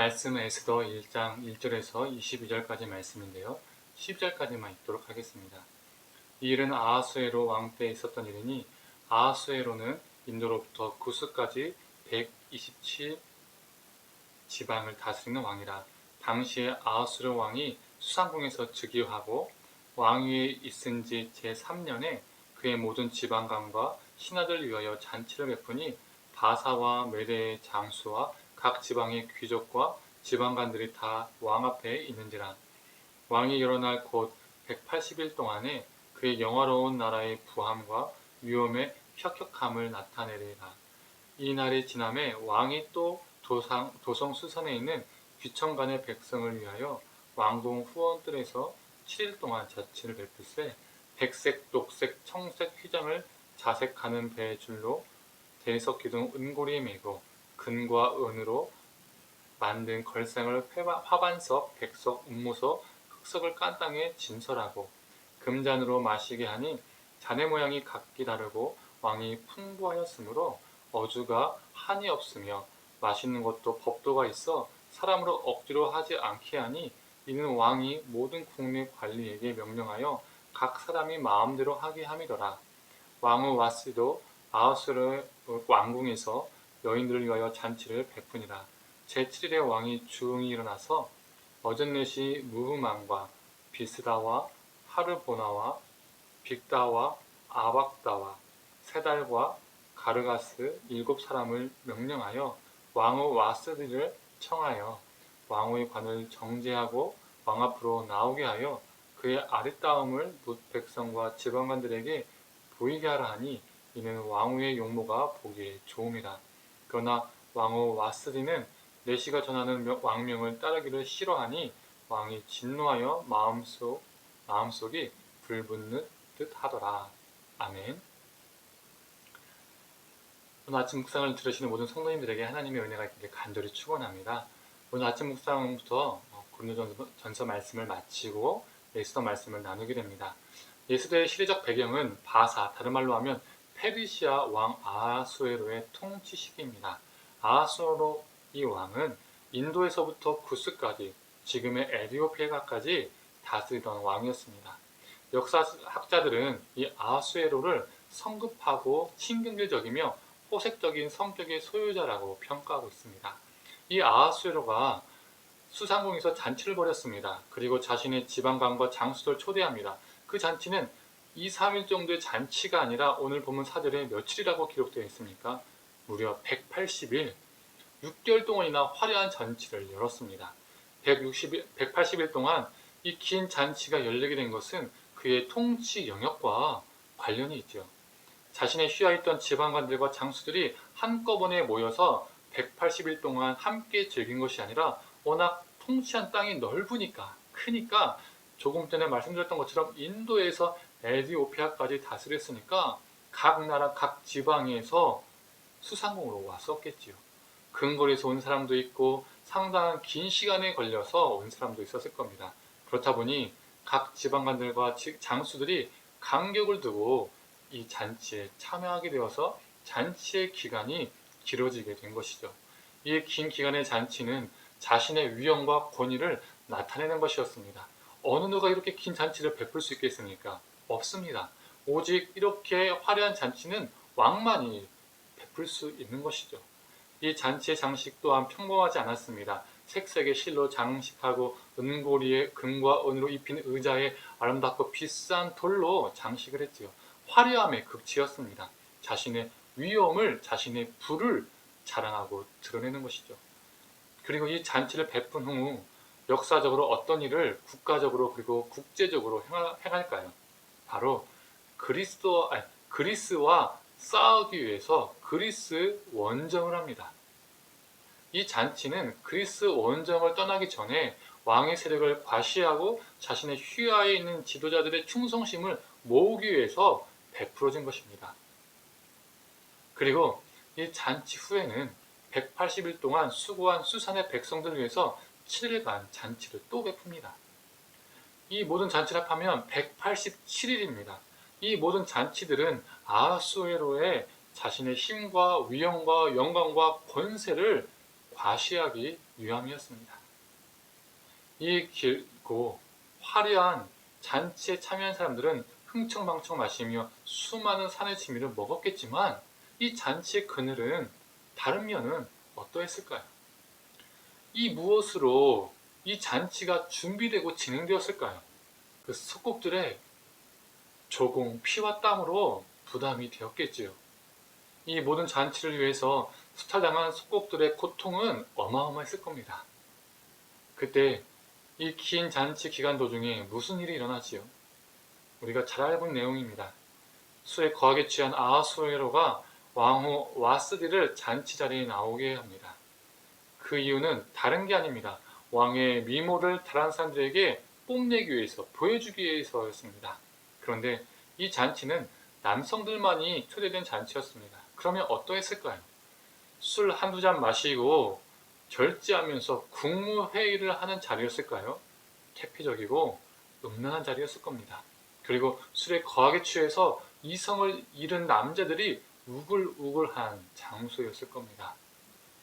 말씀은 에스더 1장 1절에서 22절까지 말씀인데요. 10절까지만 읽도록 하겠습니다. 이 일은 아하수에로 왕 때에 있었던 일이니 아하수에로는 인도로부터 구스까지 127 지방을 다스리는 왕이라. 당시에 아하수르 왕이 수상궁에서 즉위하고 왕위에 있은 지 제3년에 그의 모든 지방관과 신하들 위하여 잔치를 베푸니 바사와 메대의 장수와 각 지방의 귀족과 지방관들이 다 왕 앞에 있는지라. 왕이 여러 날 곧 180일 동안에 그의 영화로운 나라의 부함과 위엄의 혁혁함을 나타내리라. 이 날이 지남에 왕이 또 도성 수산에 있는 귀천간의 백성을 위하여 왕궁 후원들에서 7일 동안 잔치를 베풀세 백색, 녹색, 청색 휘장을 자색하는 배의 줄로 대석 기둥 은고리에 메고 금과 은으로 만든 걸상을 화반석, 백석, 운무석, 흑석을 깐 땅에 진설하고 금잔으로 마시게 하니 잔의 모양이 각기 다르고 왕이 풍부하였으므로 어주가 한이 없으며 마시는 것도 법도가 있어 사람으로 억지로 하지 않게 하니 이는 왕이 모든 국내 관리에게 명령하여 각 사람이 마음대로 하게 함이더라. 왕후 와스도 아하수르 왕궁에서 여인들을 위하여 잔치를 베푸니라. 제7일에 왕이 주응이 일어나서 어전넷이 무흐만과 비스다와 하르보나와 빅다와 아박다와 세달과 가르가스 7사람을 명령하여 왕후 와스디를 청하여 왕후의 관을 정죄하고 왕 앞으로 나오게 하여 그의 아리따움을 뭇 백성과 지방관들에게 보이게 하라 하니 이는 왕후의 용모가 보기에 좋음이라. 그러나 왕후 와스디는 내시가 전하는 왕명을 따르기를 싫어하니 왕이 진노하여 마음속이 불붙는 듯 하더라. 아멘. 오늘 아침 묵상을 들으시는 모든 성도님들에게 하나님의 은혜가 있기를 간절히 축원합니다. 오늘 아침 묵상부터 고린도전서 말씀을 마치고 에스더 말씀을 나누게 됩니다. 에스더의 시대적 배경은 바사, 다른 말로 하면 페르시아 왕 아하수에로의 통치 시기입니다. 아하수에로 이 왕은 인도에서부터 구스까지 지금의 에디오피아까지 다스리던 왕이었습니다. 역사학자들은 이 아하수에로를 성급하고 친근질적이며 호색적인 성격의 소유자라고 평가하고 있습니다. 이 아하수에로가 수상궁에서 잔치를 벌였습니다. 그리고 자신의 지방관과 장수들 초대합니다. 그 잔치는 2, 3일 정도의 잔치가 아니라 오늘 보면 사절에 며칠이라고 기록되어 있습니까? 무려 180일, 6개월 동안이나 화려한 잔치를 열었습니다. 180일 동안 이 긴 잔치가 열리게 된 것은 그의 통치 영역과 관련이 있죠. 자신의 휘하있던 지방관들과 장수들이 한꺼번에 모여서 180일 동안 함께 즐긴 것이 아니라 워낙 통치한 땅이 넓으니까, 크니까 조금 전에 말씀드렸던 것처럼 인도에서 에디오피아까지 다스렸으니까 각 나라, 각 지방에서 수상공으로 왔었겠지요. 근거리에서 온 사람도 있고 상당한 긴 시간에 걸려서 온 사람도 있었을 겁니다. 그렇다 보니 각 지방관들과 장수들이 간격을 두고 이 잔치에 참여하게 되어서 잔치의 기간이 길어지게 된 것이죠. 이 긴 기간의 잔치는 자신의 위엄과 권위를 나타내는 것이었습니다. 어느 누가 이렇게 긴 잔치를 베풀 수 있겠습니까? 없습니다. 오직 이렇게 화려한 잔치는 왕만이 베풀 수 있는 것이죠. 이 잔치의 장식 또한 평범하지 않았습니다. 색색의 실로 장식하고 은고리에 금과 은으로 입힌 의자에 아름답고 비싼 돌로 장식을 했지요. 화려함의 극치였습니다. 자신의 위엄을, 자신의 부를 자랑하고 드러내는 것이죠. 그리고 이 잔치를 베푼 후 역사적으로 어떤 일을 국가적으로 그리고 국제적으로 행할까요? 바로 그리스와 싸우기 위해서 그리스 원정을 합니다. 이 잔치는 그리스 원정을 떠나기 전에 왕의 세력을 과시하고 자신의 휘하에 있는 지도자들의 충성심을 모으기 위해서 베풀어진 것입니다. 그리고 이 잔치 후에는 180일 동안 수고한 수산의 백성들을 위해서 7일간 잔치를 또 베풉니다. 이 모든 잔치를 합하면 187일입니다. 이 모든 잔치들은 아하수에로의 자신의 힘과 위엄과 영광과 권세를 과시하기 위함이었습니다. 이 길고 화려한 잔치에 참여한 사람들은 흥청망청 마시며 수많은 산의 진미를 먹었겠지만 이 잔치의 그늘은 다른 면은 어떠했을까요? 이 무엇으로 이 잔치가 준비되고 진행되었을까요? 그 속국들의 조공, 피와 땀으로 부담이 되었겠지요. 이 모든 잔치를 위해서 수탈당한 속국들의 고통은 어마어마했을 겁니다. 그때 이 긴 잔치 기간 도중에 무슨 일이 일어나지요? 우리가 잘 알고 있는 내용입니다. 술에 거하게 취한 아하수에로가 왕후 와스디를 잔치 자리에 나오게 합니다. 그 이유는 다른 게 아닙니다. 왕의 미모를 다른 사람들에게 뽐내기 위해서, 보여주기 위해서였습니다. 그런데 이 잔치는 남성들만이 초대된 잔치였습니다. 그러면 어떠했을까요? 술 한두 잔 마시고 결제하면서 국무회의를 하는 자리였을까요? 태폐적이고 음란한 자리였을 겁니다. 그리고 술에 거하게 취해서 이성을 잃은 남자들이 우글우글한 장소였을 겁니다.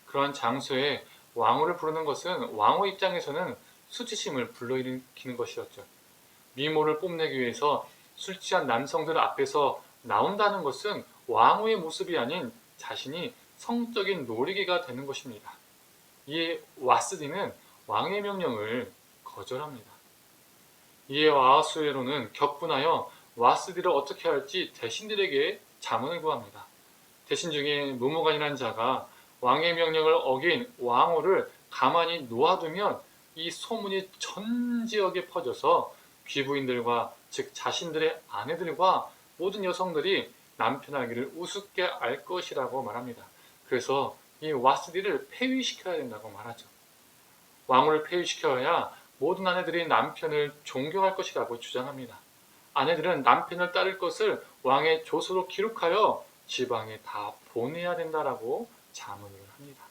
그러한 장소에 왕후를 부르는 것은 왕후 입장에서는 수치심을 불러일으키는 것이었죠. 미모를 뽐내기 위해서 술 취한 남성들 앞에서 나온다는 것은 왕후의 모습이 아닌 자신이 성적인 놀이개가 되는 것입니다. 이에 와스디는 왕의 명령을 거절합니다. 이에 아하수에로는 격분하여 와스디를 어떻게 할지 대신들에게 자문을 구합니다. 대신 중에 무무관이라는 자가 왕의 명령을 어긴 왕후를 가만히 놓아두면 이 소문이 전 지역에 퍼져서 귀부인들과 즉 자신들의 아내들과 모든 여성들이 남편하기를 우습게 알 것이라고 말합니다. 그래서 이 와스디를 폐위시켜야 된다고 말하죠. 왕후를 폐위시켜야 모든 아내들이 남편을 존경할 것이라고 주장합니다. 아내들은 남편을 따를 것을 왕의 조서로 기록하여 지방에 다 보내야 된다라고 자문을 합니다.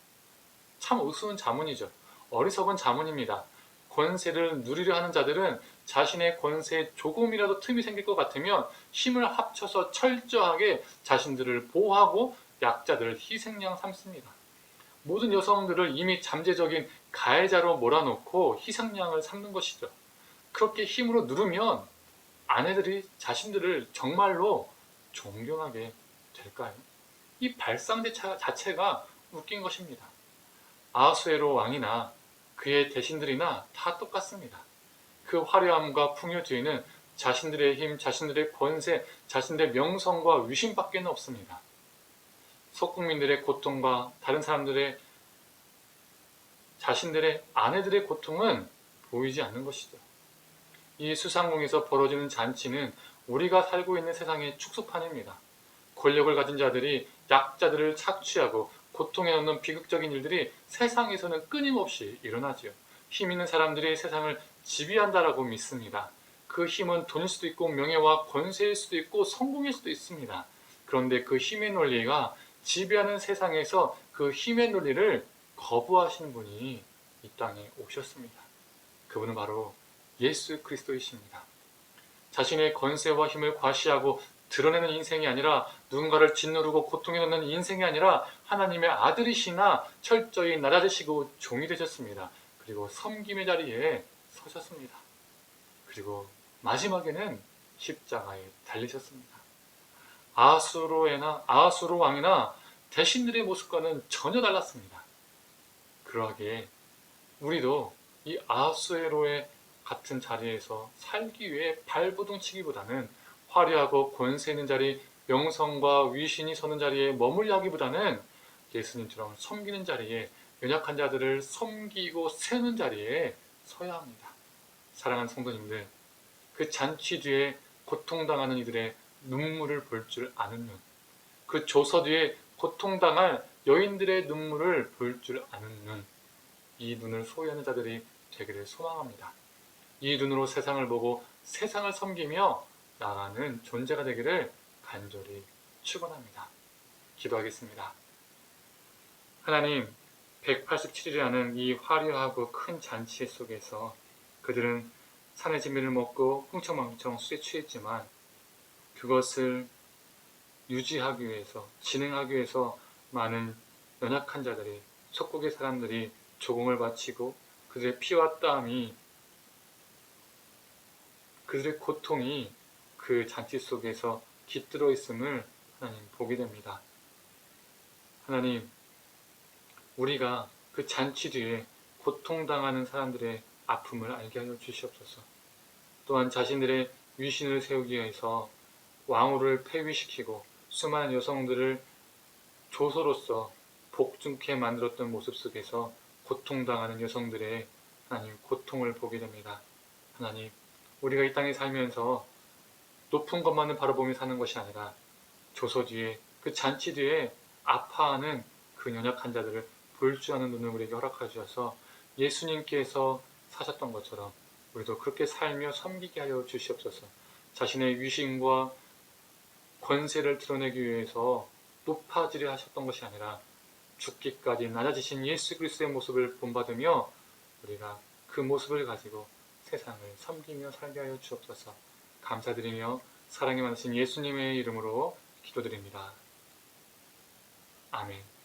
참 우스운 자문이죠. 어리석은 자문입니다. 권세를 누리려 하는 자들은 자신의 권세에 조금이라도 틈이 생길 것 같으면 힘을 합쳐서 철저하게 자신들을 보호하고 약자들을 희생양 삼습니다. 모든 여성들을 이미 잠재적인 가해자로 몰아놓고 희생양을 삼는 것이죠. 그렇게 힘으로 누르면 아내들이 자신들을 정말로 존경하게 될까요? 이 발상제 자체가 웃긴 것입니다. 아하수에로 왕이나 그의 대신들이나 다 똑같습니다. 그 화려함과 풍요 뒤에는 자신들의 힘, 자신들의 권세, 자신들의 명성과 위신밖에 없습니다. 속국민들의 고통과 다른 사람들의 자신들의 아내들의 고통은 보이지 않는 것이죠. 이 수상궁에서 벌어지는 잔치는 우리가 살고 있는 세상의 축소판입니다. 권력을 가진 자들이 약자들을 착취하고 고통에 넣는 비극적인 일들이 세상에서는 끊임없이 일어나지요. 힘 있는 사람들이 세상을 지배한다라고 믿습니다. 그 힘은 돈일 수도 있고 명예와 권세일 수도 있고 성공일 수도 있습니다. 그런데 그 힘의 논리가 지배하는 세상에서 그 힘의 논리를 거부하시는 분이 이 땅에 오셨습니다. 그분은 바로 예수 그리스도이십니다. 자신의 권세와 힘을 과시하고 드러내는 인생이 아니라 누군가를 짓누르고 고통에 넣는 인생이 아니라 하나님의 아들이시나 철저히 낮아지시고 종이 되셨습니다. 그리고 섬김의 자리에 서셨습니다. 그리고 마지막에는 십자가에 달리셨습니다. 아하수로 왕이나 대신들의 모습과는 전혀 달랐습니다. 그러하기에 우리도 이 아하수에로의 같은 자리에서 살기 위해 발버둥치기보다는 화려하고 권세 있는 자리, 명성과 위신이 서는 자리에 머물려 하기보다는 예수님처럼 섬기는 자리에 연약한 자들을 섬기고 세우는 자리에 서야 합니다. 사랑하는 성도님들, 그 잔치 뒤에 고통당하는 이들의 눈물을 볼 줄 아는 눈, 그 조서 뒤에 고통당할 여인들의 눈물을 볼 줄 아는 눈, 이 눈을 소유하는 자들이 되기를 소망합니다. 이 눈으로 세상을 보고 세상을 섬기며 나아가는 존재가 되기를 간절히 축원합니다. 기도하겠습니다. 하나님, 187일이라는 이 화려하고 큰 잔치 속에서 그들은 산의 진미를 먹고 흥청망청 술에 취했지만 그것을 유지하기 위해서, 진행하기 위해서 많은 연약한 자들이 속국의 사람들이 조공을 바치고 그들의 피와 땀이, 그들의 고통이 그 잔치 속에서 깃들어 있음을 하나님 보게 됩니다. 하나님, 우리가 그 잔치 뒤에 고통당하는 사람들의 아픔을 알게 하여 주시옵소서. 또한 자신들의 위신을 세우기 위해서 왕후를 폐위시키고 수많은 여성들을 조소로서 복종케 만들었던 모습 속에서 고통당하는 여성들의 하나님 고통을 보게 됩니다. 하나님, 우리가 이 땅에 살면서 높은 것만을 바라보며 사는 것이 아니라 조소 뒤에, 그 잔치 뒤에 아파하는 그 연약한 자들을 볼 줄 아는 눈을 우리에게 허락하여 주셔서 예수님께서 사셨던 것처럼 우리도 그렇게 살며 섬기게 하여 주시옵소서. 자신의 위신과 권세를 드러내기 위해서 높아지려 하셨던 것이 아니라 죽기까지 낮아지신 예수 그리스도의 모습을 본받으며 우리가 그 모습을 가지고 세상을 섬기며 살게 하여 주옵소서. 감사드리며 사랑이 많으신 예수님의 이름으로 기도드립니다. 아멘.